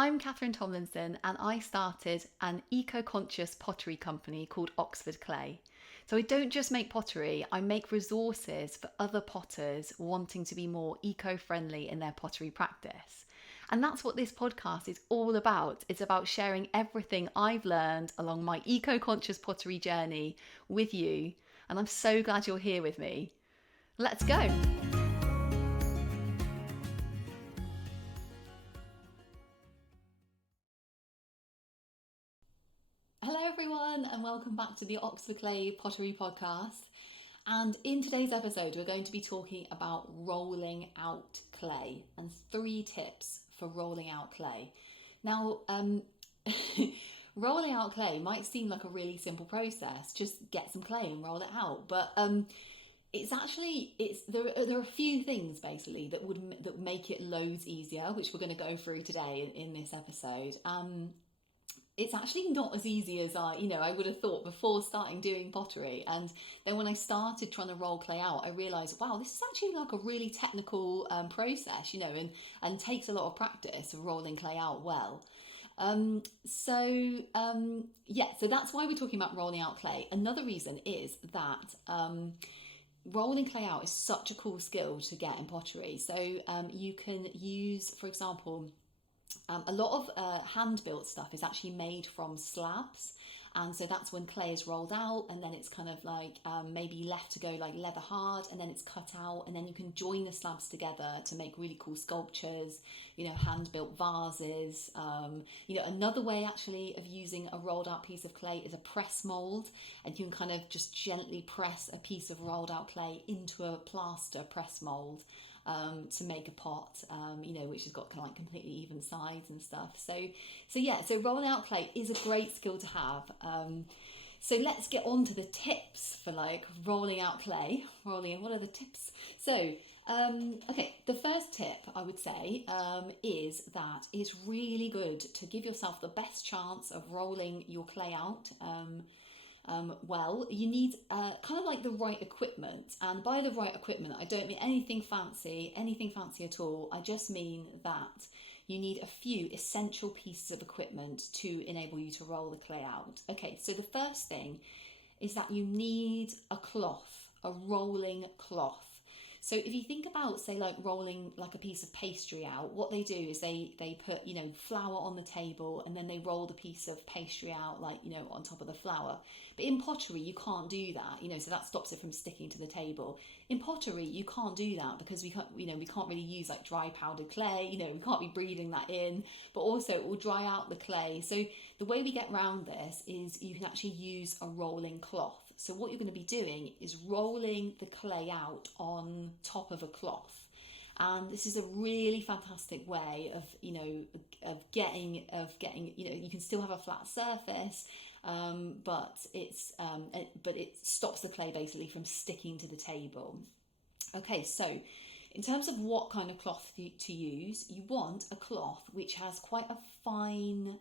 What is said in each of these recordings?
I'm Catherine Tomlinson and I started an eco-conscious pottery company called Oxford Clay. So I don't just make pottery, I make resources for other potters wanting to be more eco-friendly in their pottery practice. And that's what this podcast is all about. It's about sharing everything I've learned along my eco-conscious pottery journey with you. And I'm so glad you're here with me. Let's go. Hello, everyone, and welcome back to the Oxford Clay Pottery Podcast. And in today's episode, we're going to be talking about rolling out clay and 3 tips for rolling out clay. Now, rolling out clay might seem like a really simple process. Just get some clay and roll it out. But there are a few things basically that make it loads easier, which we're going to go through today in this episode. It's actually not as easy as I would have thought before starting doing pottery. And then when I started trying to roll clay out, I realised, wow, this is actually like a really technical process, and takes a lot of practice of rolling clay out well. So that's why we're talking about rolling out clay. Another reason is that rolling clay out is such a cool skill to get in pottery. So you can use, for example, a lot of hand-built stuff is actually made from slabs, and so that's when clay is rolled out and then it's kind of like maybe left to go like leather hard, and then it's cut out, and then you can join the slabs together to make really cool sculptures, hand-built vases. Another way actually of using a rolled out piece of clay is a press mould, and you can kind of just gently press a piece of rolled out clay into a plaster press mould. To make a pot, which has got kind of like completely even sides and stuff. So rolling out clay is a great skill to have. So let's get on to the tips for like rolling out clay. What are the tips? So, the first tip I would say is that it's really good to give yourself the best chance of rolling your clay out. You need kind of like the right equipment. And by the right equipment, I don't mean anything fancy at all. I just mean that you need a few essential pieces of equipment to enable you to roll the clay out. Okay, so the first thing is that you need a cloth, a rolling cloth. So if you think about, say, like rolling like a piece of pastry out, what they do is they put, flour on the table, and then they roll the piece of pastry out like, on top of the flour. But in pottery, you can't do that, so that stops it from sticking to the table. In pottery, you can't do that because we can't really use like dry powdered clay, we can't be breathing that in, but also it will dry out the clay. So the way we get around this is you can actually use a rolling cloth. So what you're going to be doing is rolling the clay out on top of a cloth. And this is a really fantastic way of getting, you can still have a flat surface, but it stops the clay basically from sticking to the table. Okay, so in terms of what kind of cloth to use, you want a cloth which has quite a fine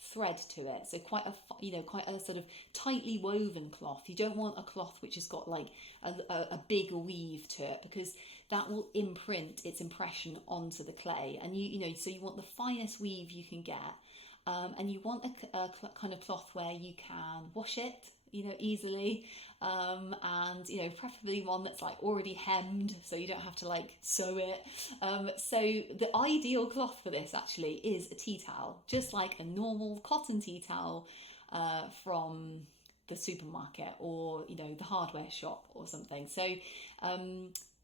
thread to it. So quite a sort of tightly woven cloth. You don't want a cloth which has got like a big weave to it, because that will imprint its impression onto the clay. And so you want the finest weave you can get. And you want a kind of cloth where you can wash it, easily, and preferably one that's like already hemmed, so you don't have to like sew it. So the ideal cloth for this actually is a tea towel, just like a normal cotton tea towel from the supermarket or the hardware shop or something. So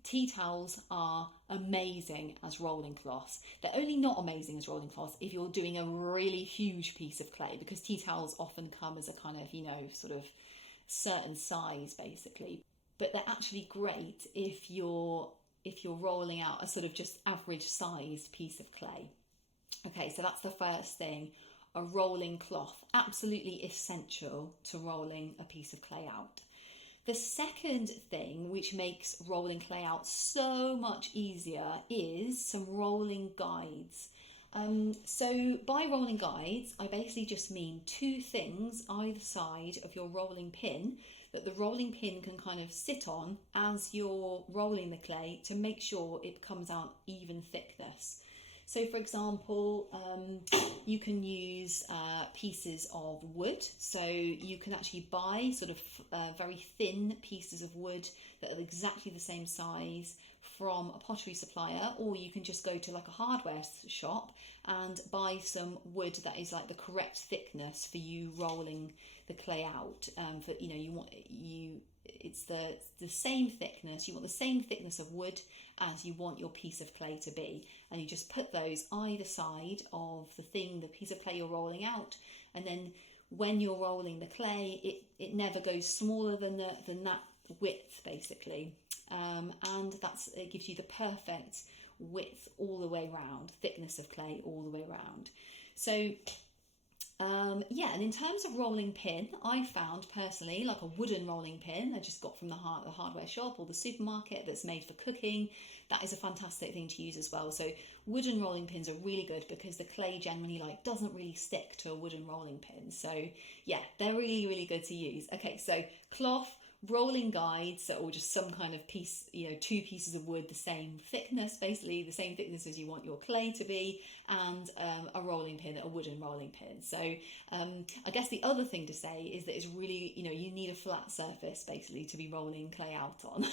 tea towels are amazing as rolling cloths. They're only not amazing as rolling cloths if you're doing a really huge piece of clay, because tea towels often come as a kind of, sort of certain size basically. But they're actually great if you're rolling out a sort of just average sized piece of clay. Okay, so that's the first thing. A rolling cloth, absolutely essential to rolling a piece of clay out. The second thing which makes rolling clay out so much easier is some rolling guides. So by rolling guides, I basically just mean 2 things either side of your rolling pin that the rolling pin can kind of sit on as you're rolling the clay to make sure it comes out even thickness. So, for example, you can use pieces of wood. So you can actually buy sort of very thin pieces of wood that are exactly the same size from a pottery supplier, or you can just go to like a hardware shop and buy some wood that is like the correct thickness for you rolling the clay out. For it's the same thickness. You want the same thickness of wood as you want your piece of clay to be, and you just put those either side of the piece of clay you're rolling out, and then when you're rolling the clay, it never goes smaller than that width basically, and it gives you the perfect width all the way round, thickness of clay all the way round. So and in terms of rolling pin, I found personally like a wooden rolling pin I just got from the hardware shop or the supermarket that's made for cooking. That is a fantastic thing to use as well. So wooden rolling pins are really good because the clay generally doesn't really stick to a wooden rolling pin. So yeah, they're really, really good to use. Okay, so cloth, rolling guides, or just some kind of piece, two pieces of wood the same thickness, basically the same thickness as you want your clay to be, and a rolling pin, a wooden rolling pin. So I guess the other thing to say is that it's really, you need a flat surface basically to be rolling clay out on.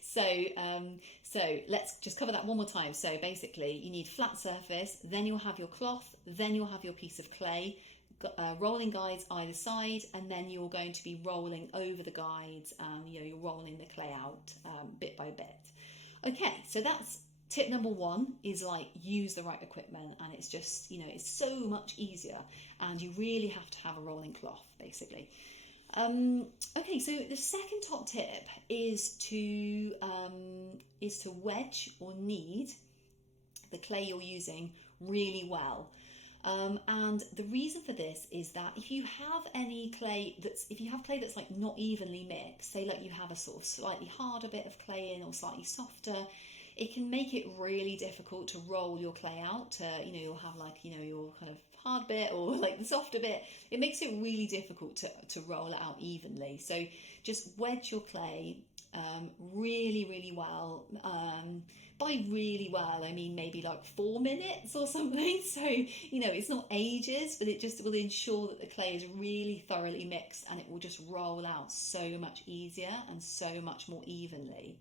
So let's just cover that one more time. So basically you need flat surface, then you'll have your cloth, then you'll have your piece of clay, rolling guides either side, and then you're going to be rolling over the guides, you're rolling the clay out bit by bit. Okay, so that's tip number one, is use the right equipment, and it's just it's so much easier, and you really have to have a rolling cloth basically. Okay, so the second top tip is to wedge or knead the clay you're using really well. And the reason for this is that if you have clay that's not evenly mixed, say you have a sort of slightly harder bit of clay in or slightly softer, it can make it really difficult to roll your clay out. You'll have your kind of hard bit or the softer bit. It makes it really difficult to roll it out evenly. So just wedge your clay really, really well. By really well, I mean maybe 4 minutes or something. So, it's not ages, but it just will ensure that the clay is really thoroughly mixed, and it will just roll out so much easier and so much more evenly.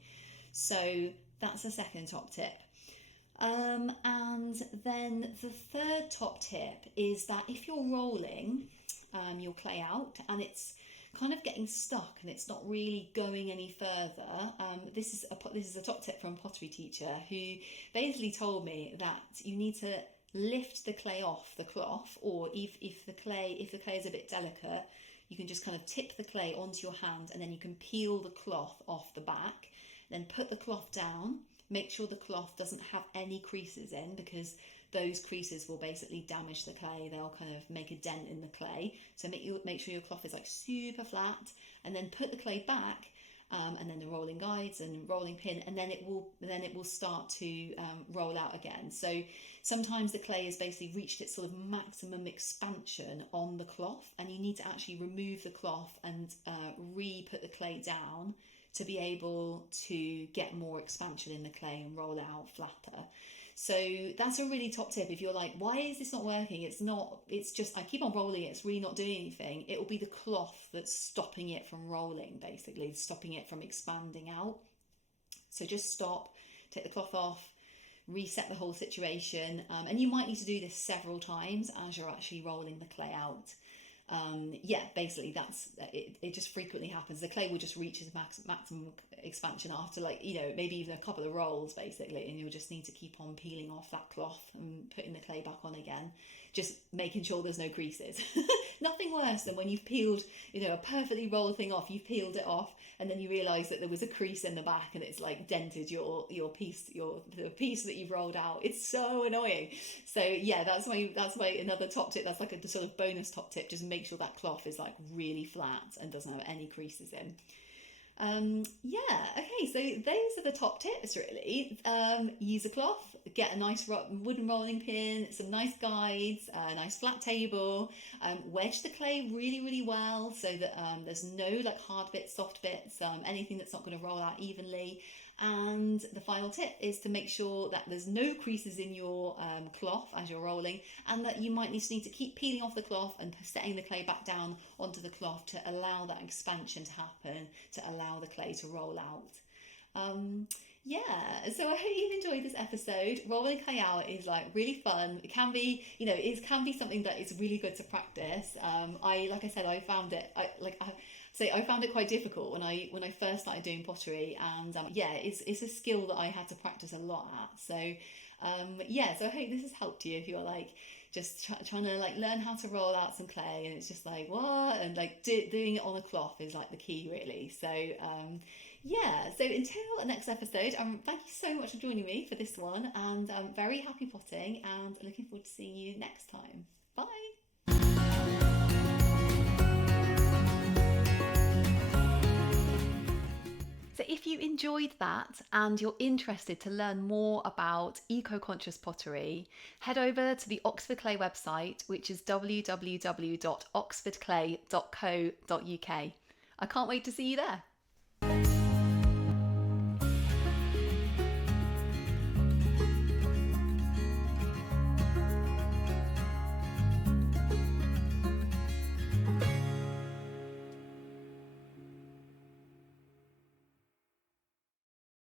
So that's the second top tip. And then the third top tip is that if you're rolling your clay out and it's kind of getting stuck and it's not really going any further, this is a top tip from a pottery teacher who basically told me that you need to lift the clay off the cloth, or if the clay is a bit delicate, you can just kind of tip the clay onto your hand, and then you can peel the cloth off the back, then put the cloth down. Make sure the cloth doesn't have any creases in, because those creases will basically damage the clay. They'll kind of make a dent in the clay. So make sure your cloth is super flat, and then put the clay back, and then the rolling guides and rolling pin, and then it will start to roll out again. So sometimes the clay has basically reached its sort of maximum expansion on the cloth, and you need to actually remove the cloth and re-put the clay down to be able to get more expansion in the clay and roll it out flatter. So that's a really top tip. If you're like, why is this not working? It's just, I keep on rolling it, it's really not doing anything. It will be the cloth that's stopping it from rolling, basically, stopping it from expanding out. So just stop, take the cloth off, reset the whole situation. And you might need to do this several times as you're actually rolling the clay out. Basically that's it. It just frequently happens. The clay will just reach its maximum expansion after maybe even a couple of rolls basically, and you'll just need to keep on peeling off that cloth and putting the clay back on again, just making sure there's no creases. Nothing worse than when you've peeled a perfectly rolled thing off, you've peeled it off, and then you realise that there was a crease in the back and it's dented your piece, the piece that you've rolled out. It's so annoying. So yeah, that's my another top tip. That's a sort of bonus top tip. Just make sure that cloth is really flat and doesn't have any creases in. Okay, so those are the top tips really. Use a cloth, get a nice wooden rolling pin, some nice guides, a nice flat table, wedge the clay really, really well so that there's no hard bits, soft bits, anything that's not going to roll out evenly. And the final tip is to make sure that there's no creases in your cloth as you're rolling, and that you might need to keep peeling off the cloth and setting the clay back down onto the cloth to allow that expansion to happen, to allow the clay to roll out. Yeah, so I hope you've enjoyed this episode. Rolling clay out is like really fun. It can be, it can be something that is really good to practice. Like I said, I found it. I found it quite difficult when I first started doing pottery, and it's a skill that I had to practice a lot at. So so I hope this has helped you if you're like just trying to like learn how to roll out some clay, and it's just like what, and like doing it on a cloth is like the key really. So so until the next episode, thank you so much for joining me for this one, and I'm very happy potting and looking forward to seeing you next time. Bye. So if you enjoyed that and you're interested to learn more about eco-conscious pottery, head over to the Oxford Clay website, which is www.oxfordclay.co.uk. I can't wait to see you there.